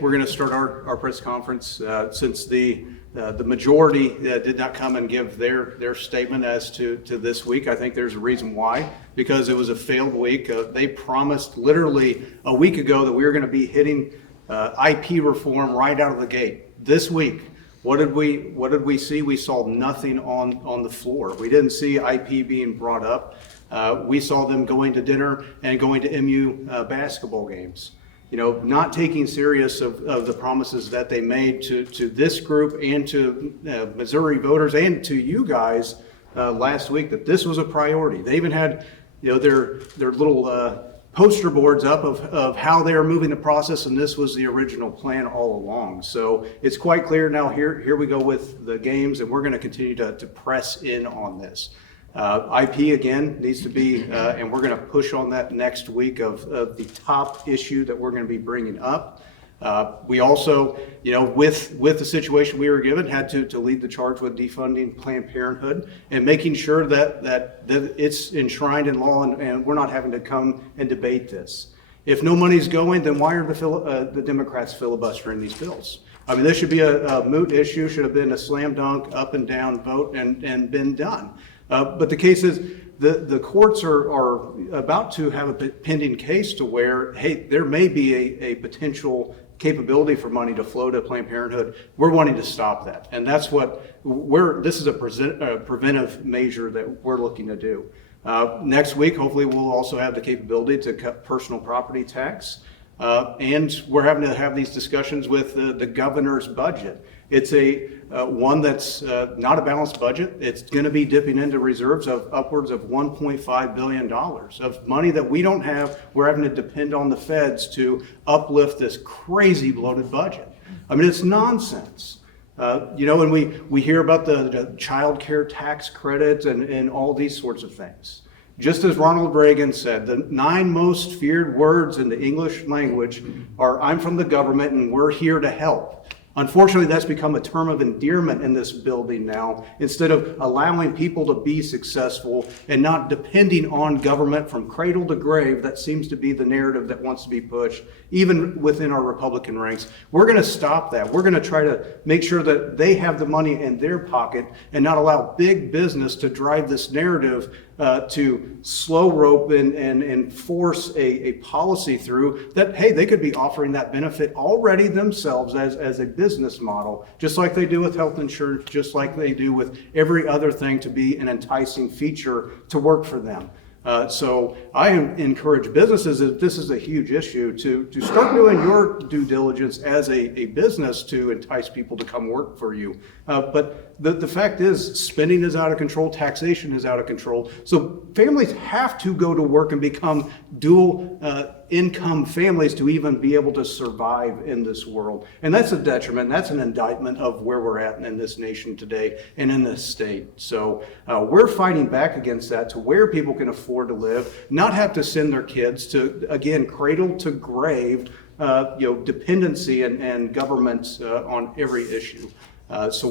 we're going to start our press conference since the majority did not come and give their statement as to this week. I think there's a reason why, because it was a failed week. They promised literally a week ago that we were going to be hitting IP reform right out of the gate this week. What did we see? We saw nothing on the floor. We didn't see IP being brought up. We saw them going to dinner and going to MU basketball games. Not taking serious of the promises that they made to this group and to Missouri voters and to you guys last week, that this was a priority. They even had their little poster boards up of how they are moving the process, and this was the original plan all along. So it's quite clear now. Here we go with the games, and we're going to continue to press in on this. IP again needs to be, and we're going to push on that next week of the top issue that we're going to be bringing up. We also, with the situation we were given, had to lead the charge with defunding Planned Parenthood and making sure that it's enshrined in law, and we're not having to come and debate this. If no money's going, then why are the Democrats filibustering these bills? I mean, this should be a moot issue, should have been a slam dunk, up and down vote and been done. But the case is, the courts are about to have a pending case to where, hey, there may be a potential capability for money to flow to Planned Parenthood. We're wanting to stop that. And that's this is a preventive measure that we're looking to do. Next week, hopefully we'll also have the capability to cut personal property tax. And we're having to have these discussions with the governor's budget. It's one that's not a balanced budget. It's going to be dipping into reserves of upwards of $1.5 billion of money that we don't have. We're having to depend on the feds to uplift this crazy bloated budget. I mean, it's nonsense. And we hear about the Childcare tax credits and all these sorts of things. Just as Ronald Reagan said, the 9 most feared words in the English language are, "I'm from the government and we're here to help." Unfortunately, that's become a term of endearment in this building now, instead of allowing people to be successful and not depending on government from cradle to grave. That seems to be the narrative that wants to be pushed, even within our Republican ranks. We're going to stop that. We're going to try to make sure that they have the money in their pocket and not allow big business to drive this narrative to slow rope and force a policy through that, hey, they could be offering that benefit already themselves as a business model, just like they do with health insurance, just like they do with every other thing, to be an enticing feature to work for them. So I encourage businesses, if this is a huge issue, to start doing your due diligence as a business to entice people to come work for you. But the fact is, spending is out of control, taxation is out of control. So families have to go to work and become dual income families to even be able to survive in this world. And that's a detriment. That's an indictment of where we're at in this nation today and in this state. So we're fighting back against that to where people can afford to live, not have to send their kids to, again, cradle to grave, dependency and government on every issue. So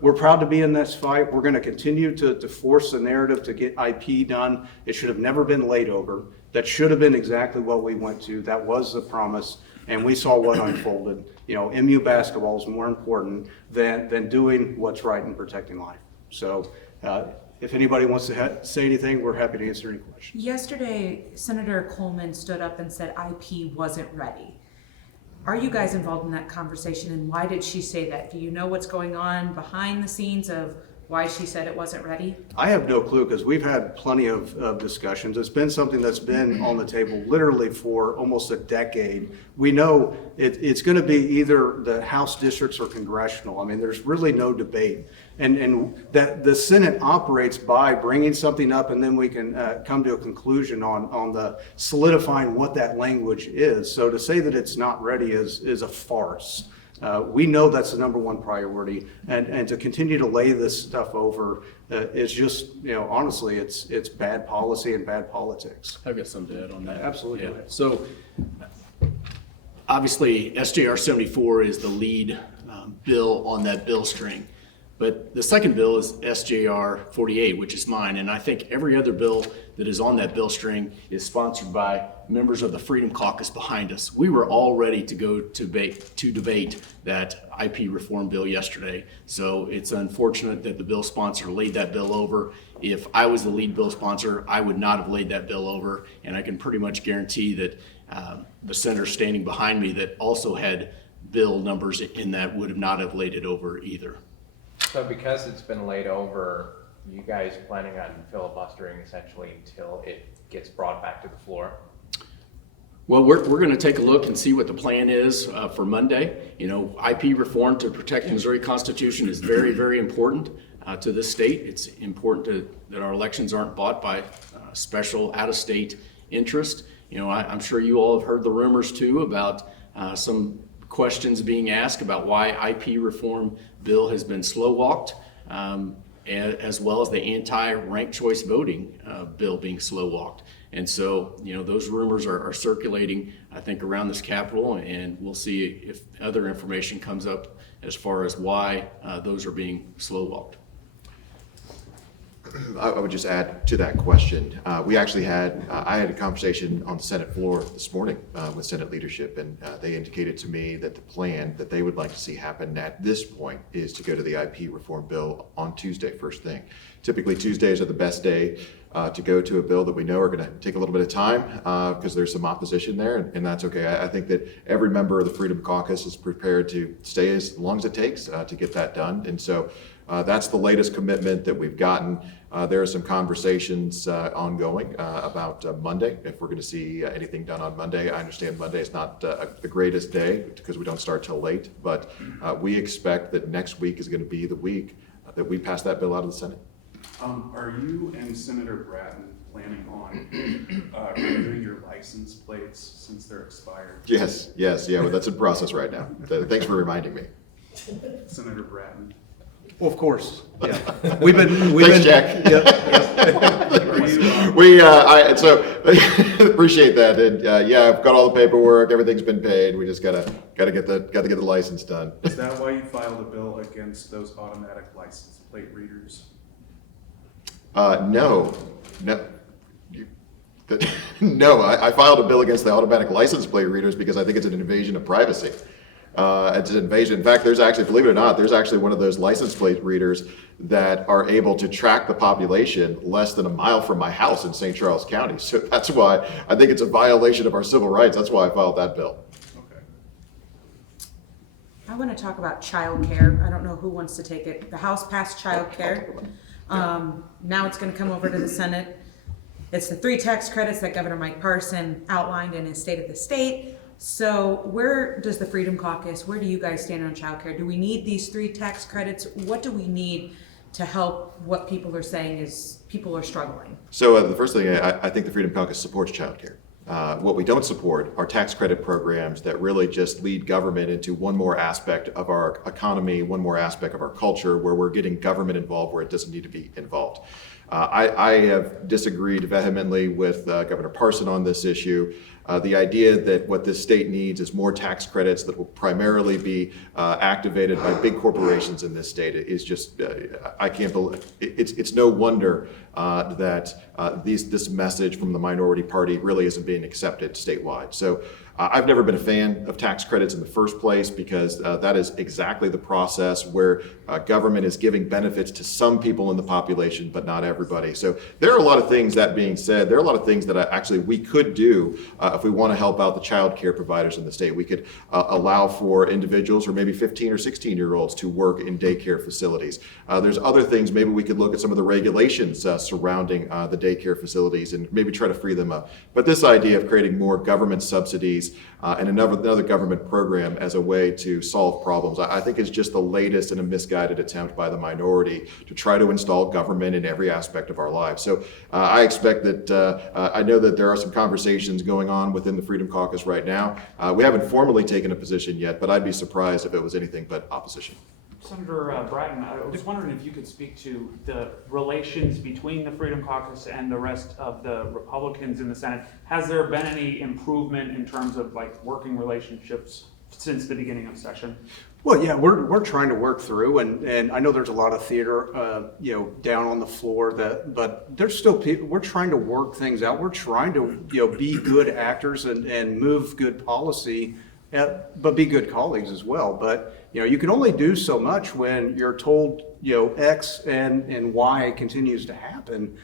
we're proud to be in this fight. We're going to continue to force the narrative to get IP done. It should have never been laid over. That should have been exactly what we went to. That was the promise, and we saw what unfolded. MU basketball is more important than doing what's right and protecting life. So if anybody wants to say anything, we're happy to answer any questions. Yesterday, Senator Coleman stood up and said IP wasn't ready. Are you guys involved in that conversation, and why did she say that? Do you know what's going on behind the scenes of why she said it wasn't ready? I have no clue, because we've had plenty of discussions. It's been something that's been on the table literally for almost a decade. We know it's going to be either the House districts or congressional. I mean, there's really no debate. And that the Senate operates by bringing something up, and then we can come to a conclusion on the solidifying what that language is. So to say that it's not ready is a farce. We know that's the number one priority, and to continue to lay this stuff over is just, honestly, it's bad policy and bad politics. I've got something to add on that. Absolutely. Yeah. So obviously SJR 74 is the lead bill on that bill string, but the second bill is SJR 48, which is mine, and I think every other bill that is on that bill string is sponsored by members of the Freedom Caucus behind us. We were all ready to go to debate that IP reform bill yesterday. So it's unfortunate that the bill sponsor laid that bill over. If I was the lead bill sponsor, I would not have laid that bill over. And I can pretty much guarantee that the senator standing behind me that also had bill numbers in that would have not have laid it over either. So because it's been laid over, you guys planning on filibustering essentially until it gets brought back to the floor? Well, we're going to take a look and see what the plan is for Monday. You know, IP reform to protect the Missouri Constitution is very, very important to this state. It's important that our elections aren't bought by special out-of-state interest. You know, I'm sure you all have heard the rumors too about some questions being asked about why IP reform bill has been slow-walked, as well as the anti-ranked choice voting bill being slow-walked. And so, you know, those rumors are circulating, I think, around this Capitol, and we'll see if other information comes up as far as why those are being slow-walked. I would just add to that question. We actually had, I had a conversation on the Senate floor this morning with Senate leadership, and they indicated to me that the plan that they would like to see happen at this point is to go to the IP reform bill on Tuesday, first thing. Typically Tuesdays are the best day to go to a bill that we know are going to take a little bit of time because there's some opposition there, and that's okay. I think that every member of the Freedom Caucus is prepared to stay as long as it takes to get that done, and so that's the latest commitment that we've gotten. There are some conversations ongoing about Monday, if we're going to see anything done on Monday. I understand Monday is not the greatest day because we don't start till late, but we expect that next week is going to be the week that we pass that bill out of the Senate. Are you and Senator Bratton planning on renewing your license plates since they're expired? Yes, yeah, well, that's in process right now. Thanks for reminding me. Senator Bratton. Well, of course, yeah. Thanks, Jack. So appreciate that, and yeah, I've got all the paperwork. Everything's been paid. We just gotta get the license done. Is that why you filed a bill against those automatic license plate readers? No. No, I filed a bill against the automatic license plate readers because I think it's an invasion of privacy. It's an invasion. In fact, there's actually, believe it or not, there's actually one of those license plate readers that are able to track the population less than a mile from my house in St. Charles County. So that's why I think it's a violation of our civil rights. That's why I filed that bill. Okay. I want to talk about childcare. I don't know who wants to take it. The House passed childcare. Now it's going to come over to the Senate. It's the 3 tax credits that Governor Mike Parson outlined in his State of the State. So where does the Freedom Caucus, where do you guys stand on childcare? Do we need these 3 tax credits? What do we need to help what people are saying is people are struggling? So the first thing, I think the Freedom Caucus supports childcare. What we don't support are tax credit programs that really just lead government into one more aspect of our economy, one more aspect of our culture, where we're getting government involved where it doesn't need to be involved. I have disagreed vehemently with Governor Parson on this issue. The idea that what this state needs is more tax credits that will primarily be activated by big corporations in this state is just, I can't believe, it's no wonder that this message from the minority party really isn't being accepted statewide. So I've never been a fan of tax credits in the first place because that is exactly the process where government is giving benefits to some people in the population, but not everybody. So there are a lot of things, that being said, there are a lot of things that actually we could do if we want to help out the child care providers in the state. We could allow for individuals or maybe 15 or 16-year-olds to work in daycare facilities. There's other things, maybe we could look at some of the regulations surrounding the daycare facilities and maybe try to free them up. But this idea of creating more government subsidies and another government program as a way to solve problems, I think is just the latest in a misguided attempt by the minority to try to install government in every aspect of our lives. So I expect that, I know that there are some conversations going on within the Freedom Caucus right now. We haven't formally taken a position yet, but I'd be surprised if it was anything but opposition. Senator Bratton, I was wondering if you could speak to the relations between the Freedom Caucus and the rest of the Republicans in the Senate. Has there been any improvement in terms of like working relationships since the beginning of session. Well, yeah, we're trying to work through, and I know there's a lot of theater, down on the floor but there's still people, we're trying to work things out. We're trying to, be good actors and move good policy, but be good colleagues as well. But, you can only do so much when you're told, X and Y continues to happen.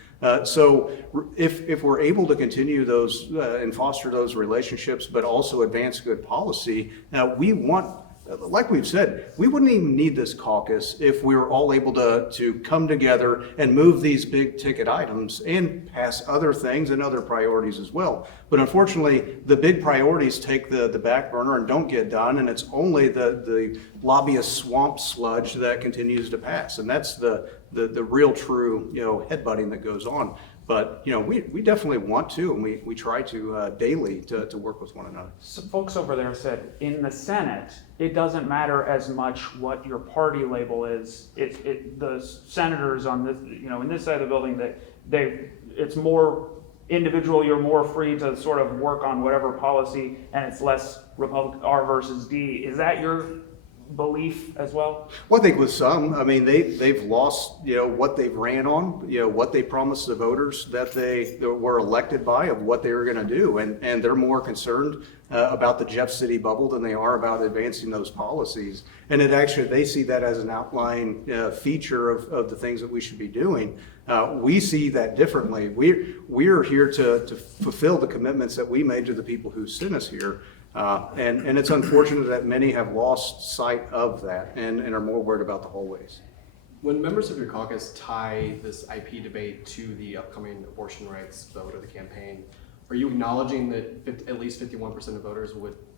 So if we're able to continue those and foster those relationships, but also advance good policy, we want, like we've said, we wouldn't even need this caucus if we were all able to come together and move these big ticket items and pass other things and other priorities as well. But unfortunately, the big priorities take the back burner and don't get done, and it's only the lobbyist swamp sludge that continues to pass. And that's the real true, headbutting that goes on. But, we definitely want to, and we try to daily to work with one another. So folks over there said, in the Senate, it doesn't matter as much what your party label is. The senators on this, in this side of the building, it's more individual. You're more free to sort of work on whatever policy, and it's less R versus D. Is that your belief as well? Well, I think with some, they've lost, what they've ran on, what they promised the voters that they were elected by, of what they were going to do. And they're more concerned about the Jeff City bubble than they are about advancing those policies. And they see that as an outlying feature of the things that we should be doing. We see that differently. We're here to fulfill the commitments that we made to the people who sent us here. And it's unfortunate that many have lost sight of that and are more worried about the hallways. When members of your caucus tie this IP debate to the upcoming abortion rights vote or the campaign, are you acknowledging that at least 51% of voters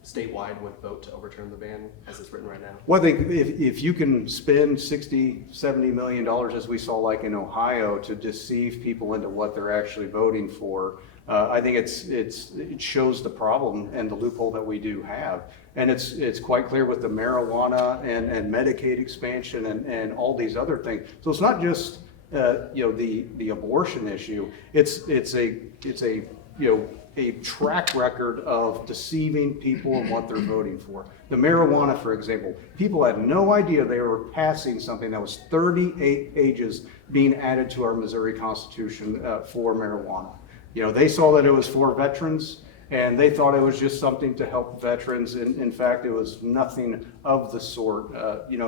statewide would vote to overturn the ban as it's written right now? Well, I think if you can spend $60-70 million, as we saw like in Ohio, to deceive people into what they're actually voting for, I think it shows the problem and the loophole that we do have. And it's quite clear with the marijuana and Medicaid expansion and all these other things. So it's not just the abortion issue. It's a track record of deceiving people and what they're voting for. The marijuana, for example, people had no idea they were passing something that was 38 pages being added to our Missouri Constitution for marijuana. They saw that it was for veterans, and they thought it was just something to help veterans. In fact, it was nothing of the sort.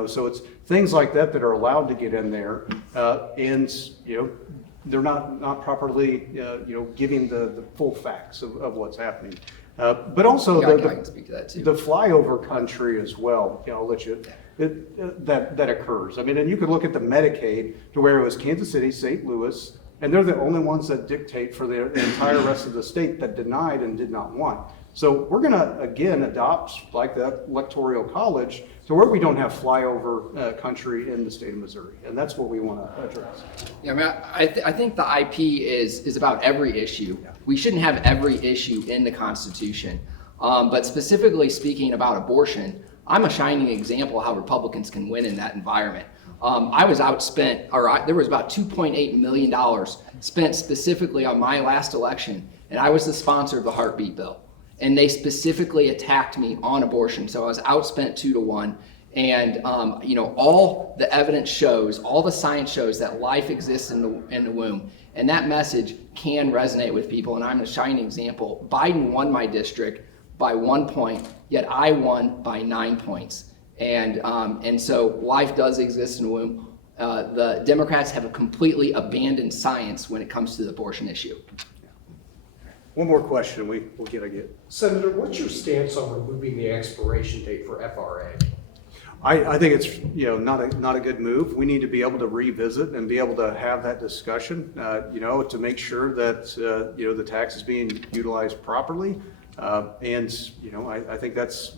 So it's things like that are allowed to get in there, and they're not properly giving the full facts of what's happening. But also I can speak to that too. the flyover country as well. I'll let you. That occurs. And you could look at the Medicaid to where it was Kansas City, St. Louis. And they're the only ones that dictate for the entire rest of the state that denied and did not want. So we're going to, again, adopt like the Electoral College to where we don't have flyover country in the state of Missouri. And that's what we want to address. Yeah, I think the IP is about every issue. We shouldn't have every issue in the Constitution. But specifically speaking about abortion, I'm a shining example how Republicans can win in that environment. I was outspent, there was about $2.8 million spent specifically on my last election, and I was the sponsor of the heartbeat bill. And they specifically attacked me on abortion, so I was outspent 2-1. And all the evidence shows, all the science shows that life exists in the womb, and that message can resonate with people. And I'm a shining example. Biden won my district by 1 point, yet I won by 9 points. And so life does exist in the womb. The Democrats have completely abandoned science when it comes to the abortion issue. One more question we'll get. Senator, what's your stance on removing the expiration date for FRA? I think it's not a good move. We need to be able to revisit and be able to have that discussion, to make sure that the tax is being utilized properly. I think that's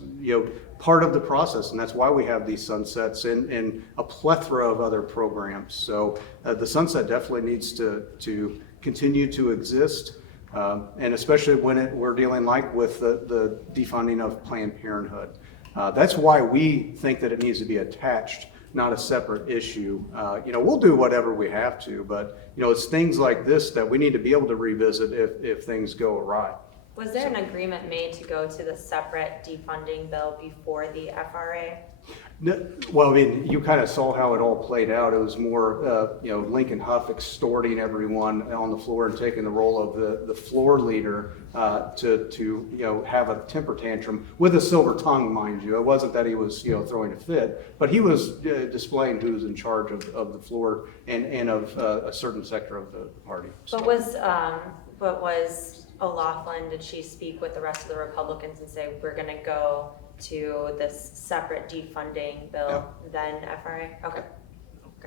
part of the process, and that's why we have these sunsets and a plethora of other programs. So the sunset definitely needs to continue to exist, and especially when we're dealing with the defunding of Planned Parenthood. That's why we think that it needs to be attached, not a separate issue. We'll do whatever we have to, but it's things like this that we need to be able to revisit if things go awry. Was there an agreement made to go to the separate defunding bill before the FRA? No, well, I mean, you kind of saw how it all played out. It was more, Lincoln Huff extorting everyone on the floor and taking the role of the floor leader to have a temper tantrum with a silver tongue, mind you. It wasn't that he was, throwing a fit, but he was displaying who's in charge of the floor and of a certain sector of the party. But was O'Loughlin, did she speak with the rest of the Republicans and say, we're gonna go to this separate defunding bill, then FRA? Okay.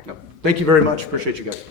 No. Thank you very much. Appreciate you guys.